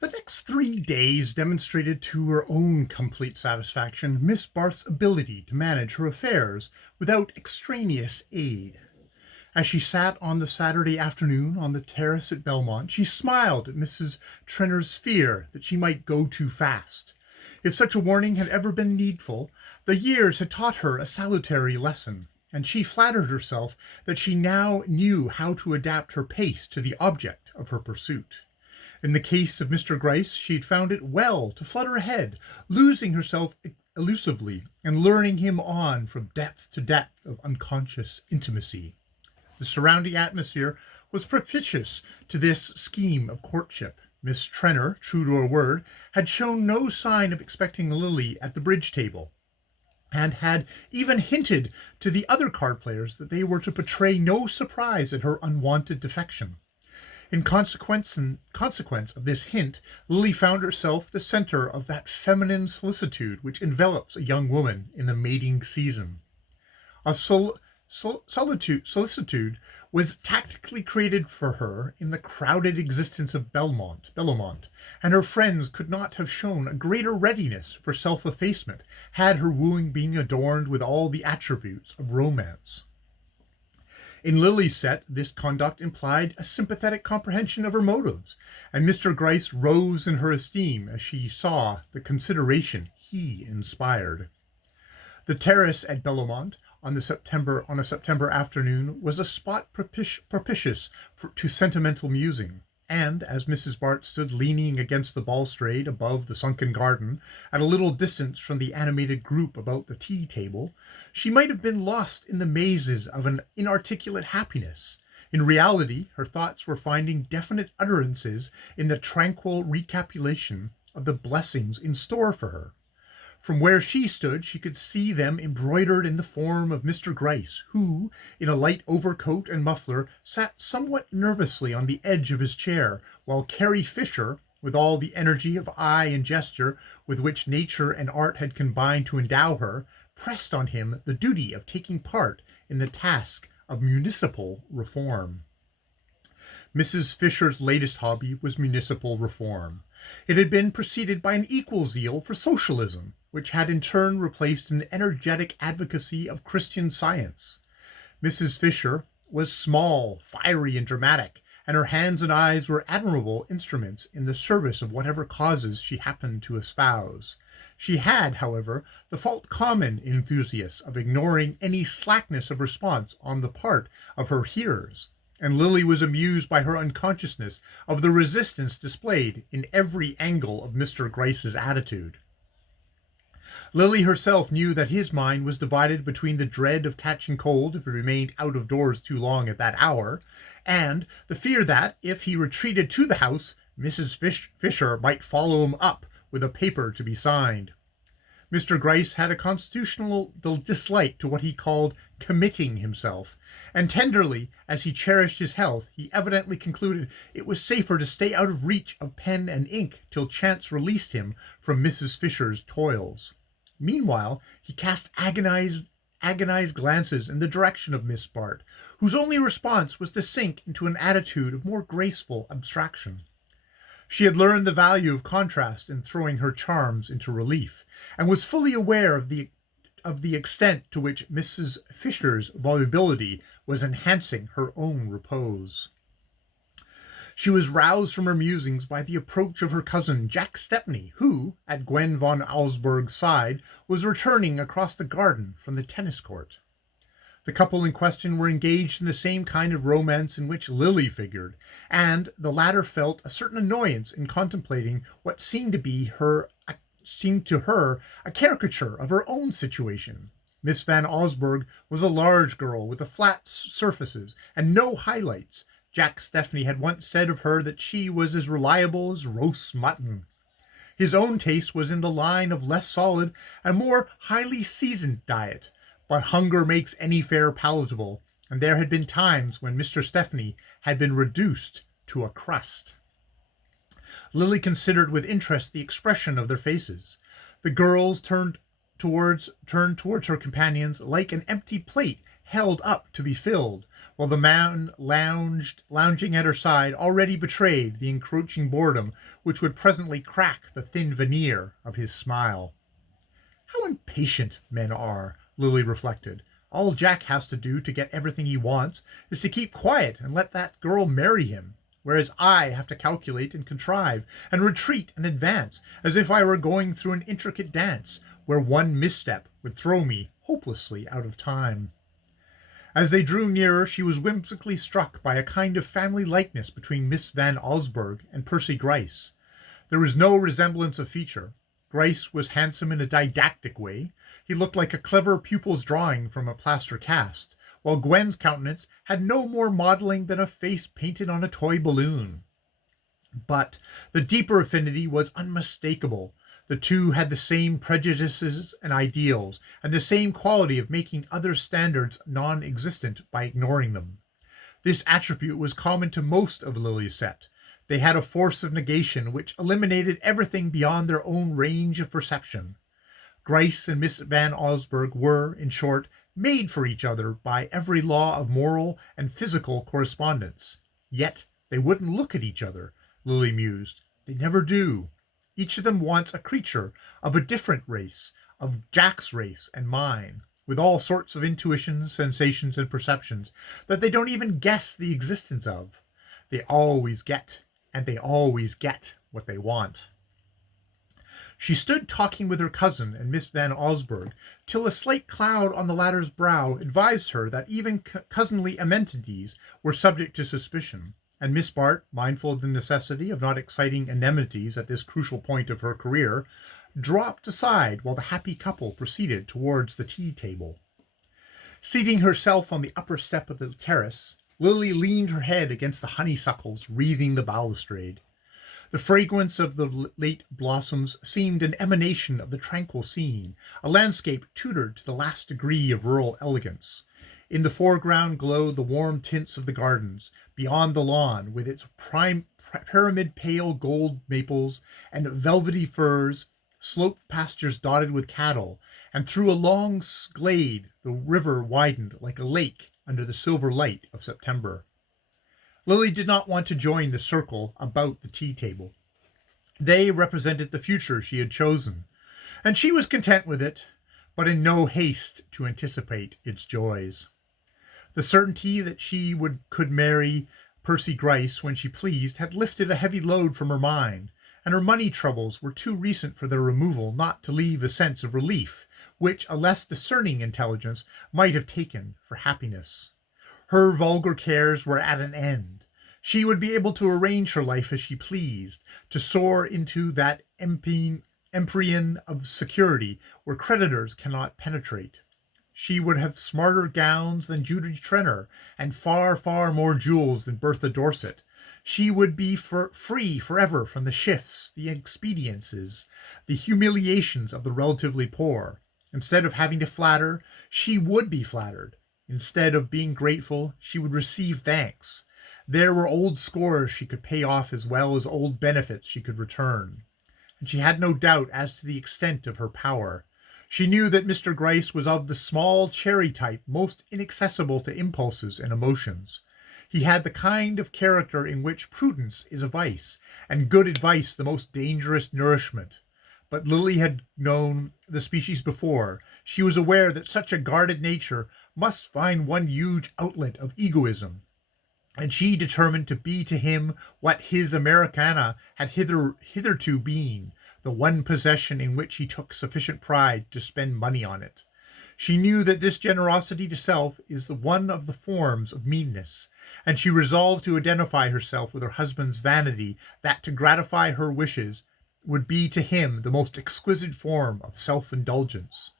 The next 3 days demonstrated to her own complete satisfaction Miss Barth's ability to manage her affairs without extraneous aid. As she sat on the Saturday afternoon on the terrace at Belmont, she smiled at Mrs. Trenner's fear that she might go too fast. If such a warning had ever been needful, the years had taught her a salutary lesson, and she flattered herself that she now knew how to adapt her pace to the object of her pursuit. In the case of Mr. Gryce, she had found it well to flutter ahead, losing herself elusively and luring him on from depth to depth of unconscious intimacy. The surrounding atmosphere was propitious to this scheme of courtship. Miss Trenner, true to her word, had shown no sign of expecting Lily at the bridge table, and had even hinted to the other card players that they were to betray no surprise at her unwonted defection. In consequence of this hint, Lily found herself the center of that feminine solicitude which envelops a young woman in the mating season. A solicitude was tactically created for her in the crowded existence of Bellomont, and her friends could not have shown a greater readiness for self-effacement had her wooing been adorned with all the attributes of romance. In Lily's set, this conduct implied a sympathetic comprehension of her motives, and Mr. Gryce rose in her esteem as she saw the consideration he inspired. The terrace at Bellomont on a September afternoon was a spot propitious to sentimental musing, and as Mrs. Barth stood leaning against the balustrade above the sunken garden, at a little distance from the animated group about the tea table, she might have been lost in the mazes of an inarticulate happiness. In reality, her thoughts were finding definite utterances in the tranquil recapitulation of the blessings in store for her. From where she stood, she could see them embroidered in the form of Mr. Gryce, who, in a light overcoat and muffler, sat somewhat nervously on the edge of his chair, while Carrie Fisher, with all the energy of eye and gesture with which nature and art had combined to endow her, pressed on him the duty of taking part in the task of municipal reform. Mrs. Fisher's latest hobby was municipal reform. It had been preceded by an equal zeal for socialism, which had in turn replaced an energetic advocacy of Christian Science. Mrs. Fisher was small, fiery, and dramatic, and her hands and eyes were admirable instruments in the service of whatever causes she happened to espouse. She had, however, the fault common in enthusiasts of ignoring any slackness of response on the part of her hearers, and Lily was amused by her unconsciousness of the resistance displayed in every angle of Mr. Gryce's attitude. Lily herself knew that his mind was divided between the dread of catching cold if he remained out of doors too long at that hour, and the fear that, if he retreated to the house, Mrs. Fisher might follow him up with a paper to be signed. Mr. Gryce had a constitutional dislike to what he called committing himself, and tenderly as he cherished his health, he evidently concluded it was safer to stay out of reach of pen and ink till chance released him from Mrs. Fisher's toils. Meanwhile, he cast agonized glances in the direction of Miss Barth, whose only response was to sink into an attitude of more graceful abstraction. She had learned the value of contrast in throwing her charms into relief, and was fully aware of the extent to which Mrs. Fisher's volubility was enhancing her own repose. She was roused from her musings by the approach of her cousin, Jack Stepney, who, at Gwen von Augsburg's side, was returning across the garden from the tennis court. The couple in question were engaged in the same kind of romance in which Lily figured, and the latter felt a certain annoyance in contemplating what seemed to her a caricature of her own situation. Miss van Augsburg was a large girl with flat surfaces and no highlights. Jack Stepney had once said of her that she was as reliable as roast mutton. His own taste was in the line of less solid and more highly seasoned diet, but hunger makes any fare palatable, and there had been times when Mr. Stepney had been reduced to a crust. Lily considered with interest the expression of their faces. The girls turned towards her companions like an empty plate held up to be filled, while the man lounging at her side already betrayed the encroaching boredom which would presently crack the thin veneer of his smile. How impatient men are, Lily reflected. All Jack has to do to get everything he wants is to keep quiet and let that girl marry him, whereas I have to calculate and contrive, and retreat and advance, as if I were going through an intricate dance, where one misstep would throw me hopelessly out of time. As they drew nearer, she was whimsically struck by a kind of family likeness between Miss Van Osburgh and Percy Gryce. There was no resemblance of feature. Gryce was handsome in a didactic way. He looked like a clever pupil's drawing from a plaster cast, while Gwen's countenance had no more modelling than a face painted on a toy balloon. But the deeper affinity was unmistakable. The two had the same prejudices and ideals, and the same quality of making other standards non-existent by ignoring them. This attribute was common to most of Lily's set. They had a force of negation which eliminated everything beyond their own range of perception. Gryce and Miss Van Osburgh were, in short, made for each other by every law of moral and physical correspondence. Yet they wouldn't look at each other, Lily mused. They never do. Each of them wants a creature of a different race, of Jack's race and mine, with all sorts of intuitions, sensations, and perceptions that they don't even guess the existence of. They always get what they want. She stood talking with her cousin and Miss Van Osburgh till a slight cloud on the latter's brow advised her that even cousinly amenities were subject to suspicion, and Miss Bart, mindful of the necessity of not exciting enmities at this crucial point of her career, dropped aside while the happy couple proceeded towards the tea-table. Seating herself on the upper step of the terrace, Lily leaned her head against the honeysuckles wreathing the balustrade. The fragrance of the late blossoms seemed an emanation of the tranquil scene, a landscape tutored to the last degree of rural elegance. In the foreground glowed the warm tints of the gardens, beyond the lawn, with its pyramid pale gold maples and velvety firs, sloped pastures dotted with cattle, and through a long glade the river widened like a lake under the silver light of September. Lily did not want to join the circle about the tea-table. They represented the future she had chosen, and she was content with it, but in no haste to anticipate its joys. The certainty that she could marry Percy Gryce when she pleased had lifted a heavy load from her mind, and her money troubles were too recent for their removal not to leave a sense of relief, which a less discerning intelligence might have taken for happiness. Her vulgar cares were at an end. She would be able to arrange her life as she pleased, to soar into that empyrean of security where creditors cannot penetrate. She would have smarter gowns than Judy Trenner, and far, far more jewels than Bertha Dorset. She would be free forever from the shifts, the expediences, the humiliations of the relatively poor. Instead of having to flatter, she would be flattered. Instead of being grateful, she would receive thanks. There were old scores she could pay off as well as old benefits she could return. And she had no doubt as to the extent of her power. She knew that Mr. Gryce was of the small cherry type most inaccessible to impulses and emotions. He had the kind of character in which prudence is a vice, and good advice the most dangerous nourishment. But Lily had known the species before. She was aware that such a guarded nature must find one huge outlet of egoism, and she determined to be to him what his Americana had hitherto been, the one possession in which he took sufficient pride to spend money on it. She knew that this generosity to self is one of the forms of meanness, and she resolved to identify herself with her husband's vanity, that to gratify her wishes would be to him the most exquisite form of self-indulgence.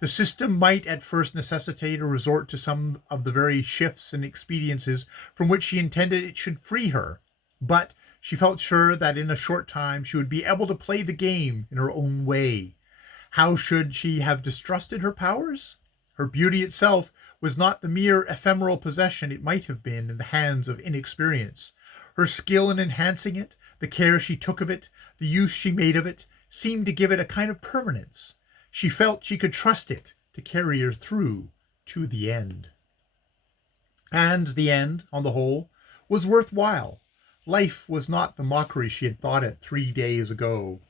The system might at first necessitate a resort to some of the very shifts and expediences from which she intended it should free her, but she felt sure that in a short time she would be able to play the game in her own way. How should she have distrusted her powers? Her beauty itself was not the mere ephemeral possession it might have been in the hands of inexperience. Her skill in enhancing it, the care she took of it, the use she made of it, seemed to give it a kind of permanence. She felt she could trust it to carry her through to the end. And the end, on the whole, was worthwhile. Life was not the mockery she had thought it 3 days ago.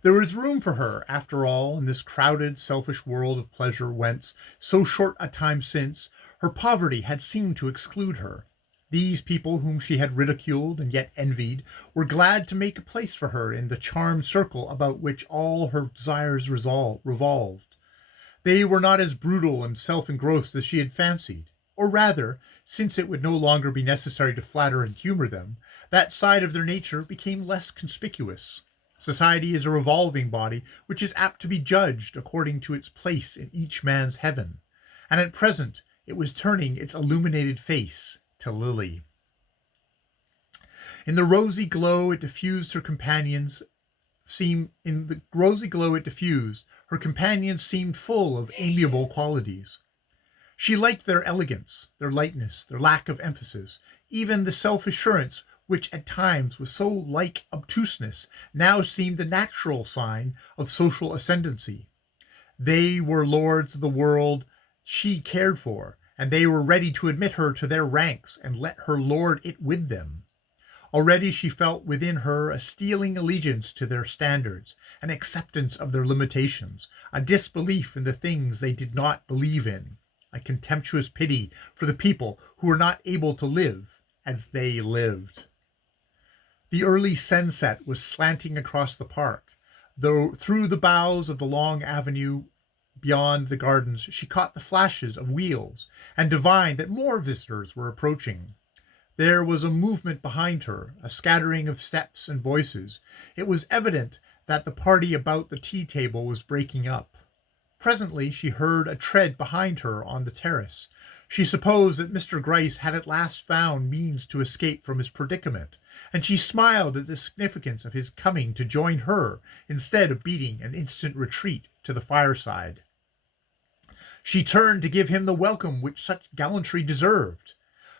There was room for her, after all, in this crowded, selfish world of pleasure whence, so short a time since, her poverty had seemed to exclude her. These people whom she had ridiculed and yet envied were glad to make a place for her in the charmed circle about which all her desires revolved. They were not as brutal and self-engrossed as she had fancied. Or rather, since it would no longer be necessary to flatter and humor them, that side of their nature became less conspicuous. Society is a revolving body which is apt to be judged according to its place in each man's heaven, and at present it was turning its illuminated face to Lily. In the rosy glow it diffused, her companions seemed full of amiable qualities. She liked their elegance, their lightness, their lack of emphasis, even the self-assurance which at times was so like obtuseness now seemed the natural sign of social ascendancy. They were lords of the world she cared for, and they were ready to admit her to their ranks and let her lord it with them. Already she felt within her a stealing allegiance to their standards, an acceptance of their limitations, a disbelief in the things they did not believe in, a contemptuous pity for the people who were not able to live as they lived. The early sunset was slanting across the park, though through the boughs of the long avenue beyond the gardens she caught the flashes of wheels, and divined that more visitors were approaching. There was a movement behind her, a scattering of steps and voices. It was evident that the party about the tea-table was breaking up. Presently she heard a tread behind her on the terrace. She supposed that Mr. Gryce had at last found means to escape from his predicament, and she smiled at the significance of his coming to join her instead of beating an instant retreat to the fireside. She turned to give him the welcome which such gallantry deserved,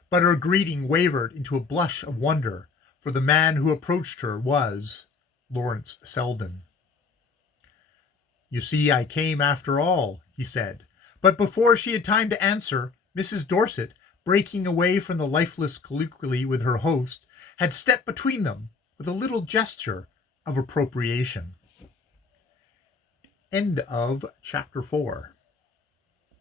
but her greeting wavered into a blush of wonder, for the man who approached her was Lawrence Selden. "You see, I came after all," he said, but before she had time to answer, Mrs. Dorset, breaking away from the lifeless colloquy with her host, had stepped between them with a little gesture of appropriation. End of chapter 4.